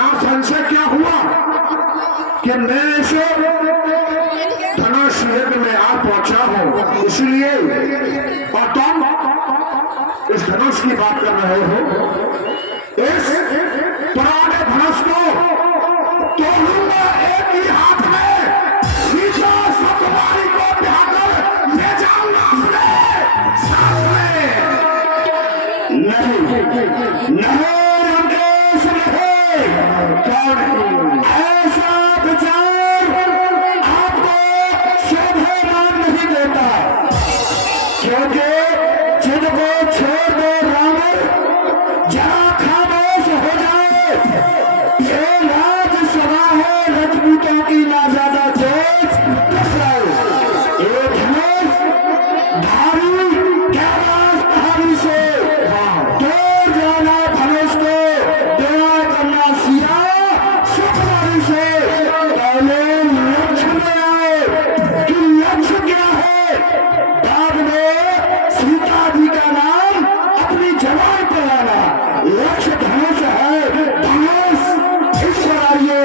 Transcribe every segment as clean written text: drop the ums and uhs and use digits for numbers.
इतना संशय क्या हुआ कि मैं इसे धनुष युद्ध में आ पहुंचा हूं, इसलिए। और तुम इस धनुष की बात कर रहे हो, इस पुराने धनुष को तोड़ूंगा एक ही हाथ में, सीता सतवारी को बिहाकर ले जाऊंगा अपने साथ में। नहीं नहीं रमेश, नहीं। कौन ऐसा विचार आपको शोभामान नहीं देता, क्योंकि जिनको छोड़ दो रावण जरा खामोश हो जाए। ये राजसभा है राजपूतों की, ना ज्यादा तेज ये धनुष भारी कैलाश पहाड़ी से तोड़ जाना, धनुष को दया करना सिया सतवारी से। पहले लक्ष्य में आए कि लक्ष्य क्या है, बाद में सीता जी का नाम अपनी जवान पर लाना। लक्ष्य धनुष है, धनुष इस पर आइए।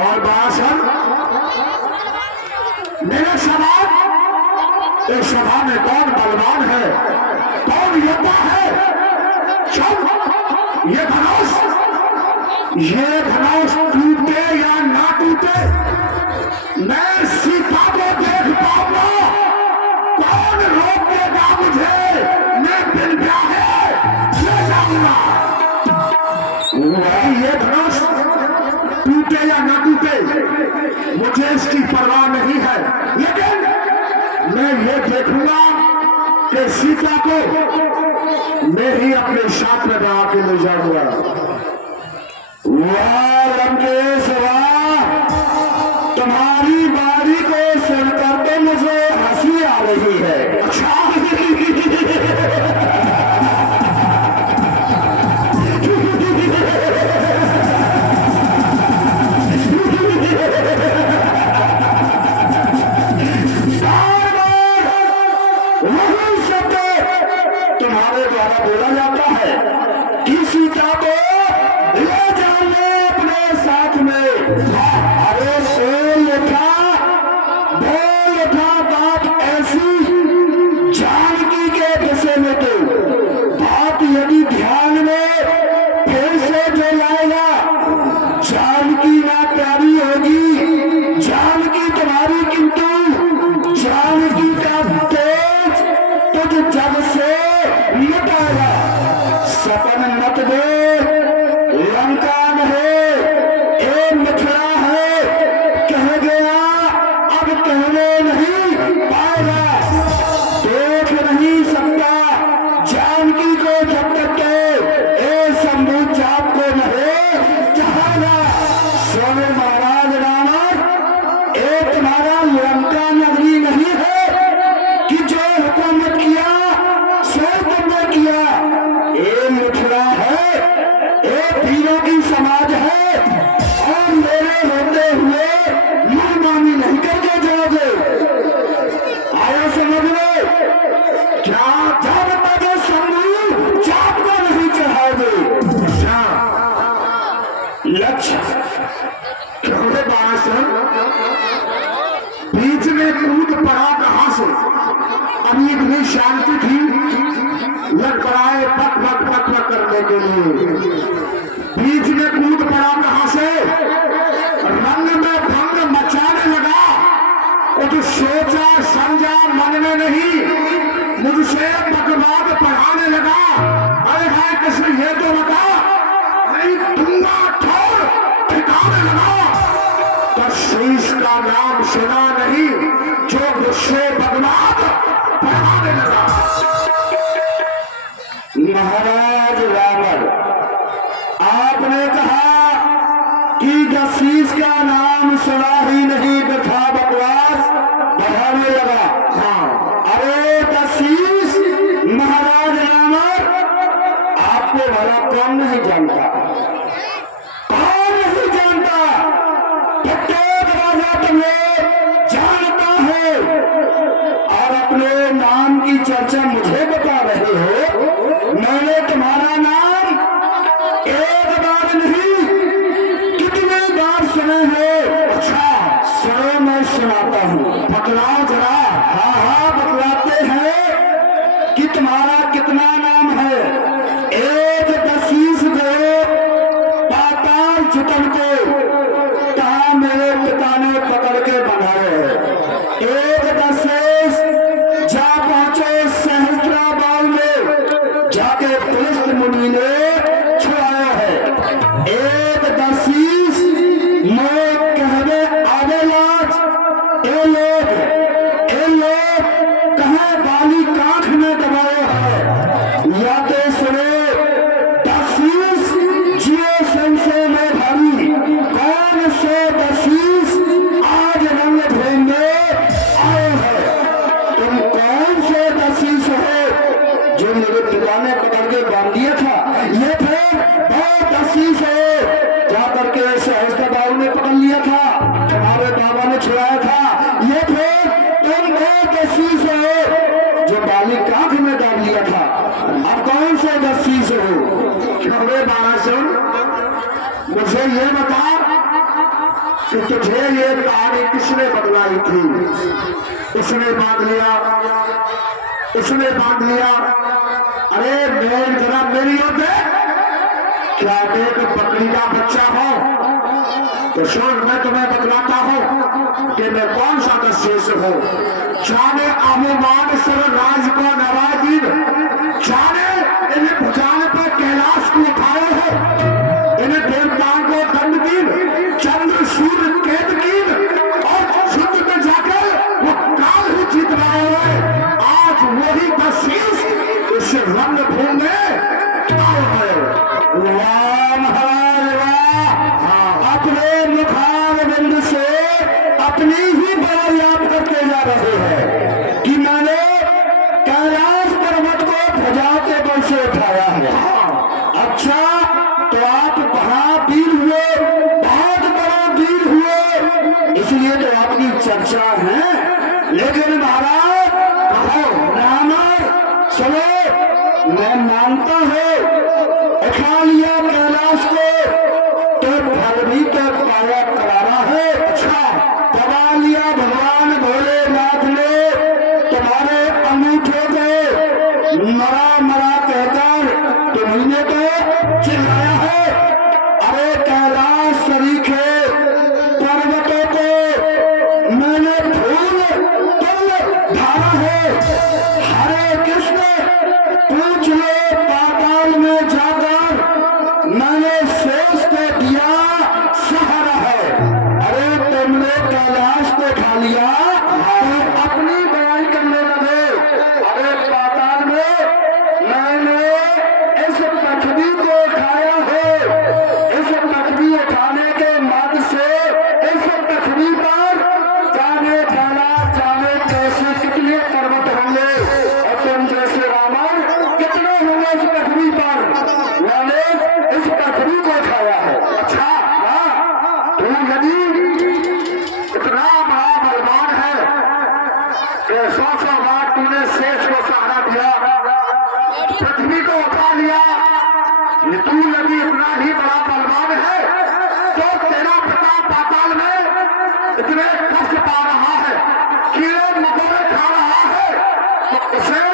और भाषण मेरे सवाल, इस सभा में कौन बलवान है, कौन योद्धा है? चुप। ये धनुष टूटे या ना टूटे, मैं सीता को देख पाऊंगा। कौन रोक देगा मुझे? मैं बिन ब्याहे ले जाऊंगा। ये धनुष टूटे या ना टूटे, मुझे इसकी परवाह नहीं है, लेकिन मैं ये देखूंगा कि सीता को मैं ही अपने साथ में बना के ले जाऊंगा। वाह लंकेश वाह, तुम्हारी बारी को सुनकर तो मुझे हंसी आ रही है। अच्छा तुम्हारे द्वारा बोला जाता है कि सीता को ले जाने अपने साथ में। अरे बोल उठा बात ऐसी जानकी के विषय में, तो बात यदि ध्यान में फिर से जो लाएगा, जानकी ना प्यारी होगी जानकी तुम्हारी, किंतु जानकी का तेज तुझ जब से मिटाएगा। सपन मत दे, लंका है ए मिथिला है, कह गया अब कहने नहीं पाएगा। देख नहीं सकता जानकी को जब तक के ए शंभू चाप को नहीं चाहेगा। सोने महाराज रावण, ए तुम्हारा लंका नगरी नहीं है कि जो हुकूमत किया सो तुमने किया। ए मिथिला है, ए वीरों की समाज है, और मेरे होते हुए मनमानी नहीं करके जाओगे। आया समझ में? क्या जब तक शंभू चाप को नहीं चढ़ाओगे। लक्ष्य क्यों बासन बीच में कूद पड़ा कहां से? अभी इतनी शांति थी, लड़खड़ाए पक पक पक पक करने के लिए, बीच में कूद पड़ा कहां से? रंग में भंग मचाने लगा। कुछ सोचा समझा मन में नहीं, मुझसे बकवाद पढ़ाने लगा। अरे हाय कृष्ण ये तो बता, नहीं दूंगा ठोर ठिकाने लगा। तो शीश का नाम सुना नहीं जो मुझसे बकवाद पढ़ाने लगा। महाराज रावण, आपने कहा कि शीश का नाम सुना ही नहीं, कथा बकवास बढ़ाने लगा। हाँ, अरे शीश महाराज रावण, आपको भला कौन नहीं जानता? कौन नहीं जानता? प्रत्येक राजा तुम्हें जानता है, और अपने नाम की चर्चा मुझे बता रहे हो। मैंने तुम्हारा नाम एक बार नहीं चितन को कहा मेरे पिता ने पकड़ के बनाए है। एक दशेश जा पहुंचे सहस्त्राबाद में, जाके पुलिस मुनि ने छुड़ाया है। एक दशीस में कहवे आवेलाज ए लोग कहे बाली कांख में दबाए है। या तो सुने दशीस जियो संशय में भरी, कौन से दशीस आज रंग भूमि आए हैं। तुम कौन से दशीस हो जो मेरे पिता ने पकड़ के बांध दिया था। ये फिर बहुत दशीस है जाकर के सहस्त्रबाहु ने पकड़ लिया था, तुम्हारे बाबा ने छुड़ाया था। ये फिर तुम बहुत दशीस हो जो बाली कांख में डाल लिया था। अब कौन से दशीस हो। अरे बाबा सुन, मुझे ये बता कि तुझे ये कहानी किसने बतलाई थी। उसने बांध लिया, उसने बांध लिया। अरे मेरे जरा मेरी ओर देख, क्या देख बकरी का बच्चा हो तो सुन, मैं तुम्हें बतलाता हूं कि मैं कौन सा दशेष हूं। जाने अभिमान सर राज को नवाजीब, जाने इन्हें भुजान पर कैलाश को उठाए हो, इन्हें देवताओं को दंड दी, चंद्र सूर्य केत की, और युद्ध में जाकर वो काल ही जीत रहे हैं। आज वही दशेष इस रंग भूमि में आए हैं। वाह महाराज वाह, अपने मुखार बिंद से अपनी ही बड़ा याद करते जा रहे हैं कि मैंने कैलाश पर्वत को भुजा के बल से उठाया है। अच्छा, तो आप महावीर हुए, बहुत बड़ा वीर हुए, इसलिए तो आपकी चर्चा है। लेकिन महाराज कहो नामर सुनो, मैं मानता हूं उठा लिया कैलाश को तो फल भी तो पाया करारा है। अच्छा, दबा लिया भगवान भोलेनाथ ने तुम्हारे अंगूठे को मरा मरा कहकर तुम्हें तो चिल्लाया है। अरे कैलाश सरीखे पर्वतों को मैंने फूल तुल धारा है। हरे कृष्ण पूछ लो, पाताल में जाकर मैंने शेष को दिया सहारा है। अरे तुमने कैलाश को खा लिया तो अपनी बड़ाई करने लगे। अरे पाताल में मैंने इस पृथ्वी को उठाया है। इस पृथ्वी उठाने के मद से इस पृथ्वी पर जाने जाना जाने कैसे कितने पर्वत होंगे, और तुम जैसे रावण कितने होंगे इस पृथ्वी पर। मैंने इस पृथ्वी को उठाया है। अच्छा तू यदि इतना बड़ा बलवान है कि 100 बार तूने शेष को सहारा दिया, पृथ्वी को उठा लिया, तू यदि इतना ही बड़ा बलवान है तो तेरा पिता पाताल में इतने कष्ट पा रहा है, कीड़े मकोड़े खा रहा है, तो उसे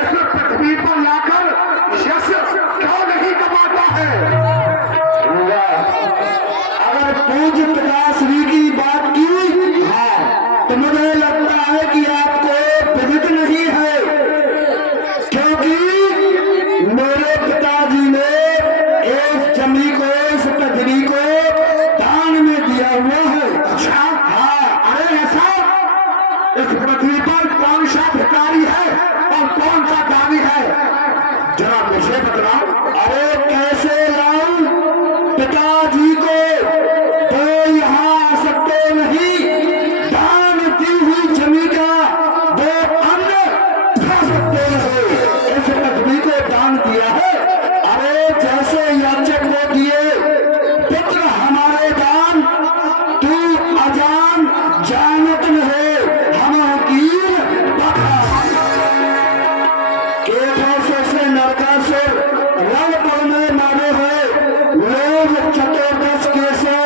इस पृथ्वी पर लाकर यश क्यों नहीं कमाता है। अगर पूज्य पिताश्री की बात की है तो मुझे लगता है कि आपको विदित नहीं है, क्योंकि मेरे पिताजी ने इस जमी को, इस पृथ्वी को दान में दिया हुआ है। अच्छा अरे ऐसा इस पृथ्वी पर कौन सा भिखारी है और कौन सा दानी है, जरा मुझे बतलाओ। अरे कैसे लाऊं पिताजी को, तो यहाँ आ सकते नहीं, दान दी हुई जमी का वो अन्न खा सकते नहीं, इस पृथ्वी को दान दिया है। अरे जैसे याचक को दिए पुत्र हमारे दान, तू अजान जानत नहीं हम हकीम बता केठों से नरकासुर रंग पल में मारे हुए लोग चतुर्दश के सो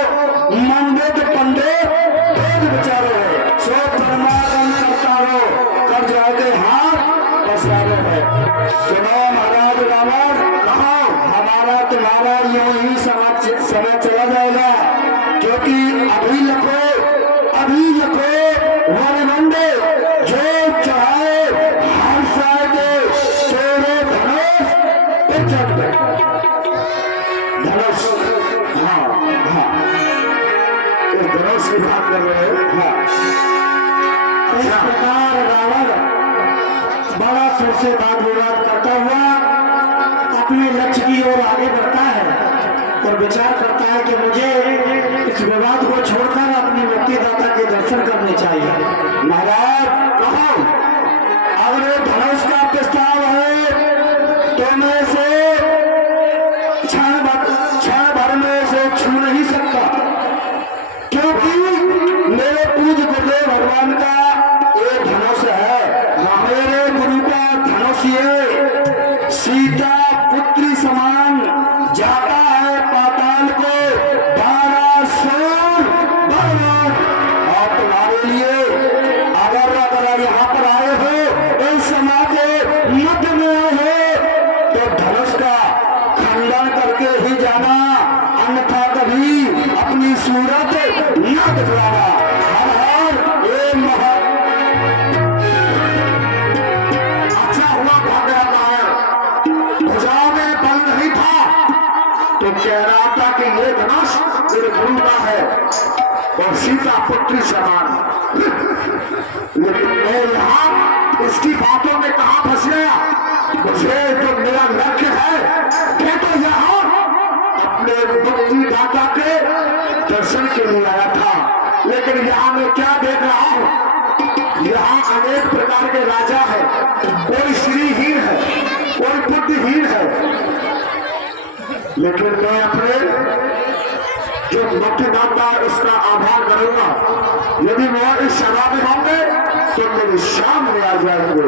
मंडित पंडित वेद विचारो है। सो परमात्मा करतारो कर जाते हाथ पसारो है। सुनो महाराज रावण, कहो हमारा तुम्हारा यूं ही समय चला जाएगा। धनुष, हाँ हाँ, इस धनुष की बात कर रहे हैं। हाँ, इस प्रकार रावण बड़ा सुर से वाद विवाद करता हुआ अपने लक्ष्य की ओर आगे बढ़ता है और विचार करता है कि मुझे इस विवाद को छोड़कर अपनी मुक्तिदाता के दर्शन करने चाहिए। महाराज कहो, अगर ये धनुष का प्रस्ताव है तो मैं इसे क्षण भर में इसे छू नहीं सकता, क्योंकि मेरे पूज्य गुरुदेव भगवान का ये धनुष है। मेरे गुरु का धनुष ये सीता पुत्री समान जाता है पाताल को 1200 बार। और तुम्हारे लिए अगर यहाँ पर आए हो, इस समाज के मध्य में आए हो, तो धनुष का खंडन करके ही जाना, अन्यथा कभी अपनी सूरत न दिखलाना। हर हर ए महा, अच्छा हुआ भुजाओं में बल नहीं था तो कह रहा था कि ये धनुष मेरे गुरु का है और सीता पुत्री समान। लेकिन मैं यहाँ इसकी बातों में कहा फंस गया। मुझे जो मेरा लक्ष्य है मैं तो यहाँ अपने मुक्तिदाता के दर्शन के लिए आया था, लेकिन यहाँ मैं क्या देख रहा हूँ, यहाँ अनेक प्रकार के राजा है, कोई श्रीहीन है, कोई बुद्धिहीन है, लेकिन मैं अपने जो मुक्तिदाता उसका आभार करूंगा। यदि मैं इस सभा में होंगे तो मेरे सामने आ जाएंगे।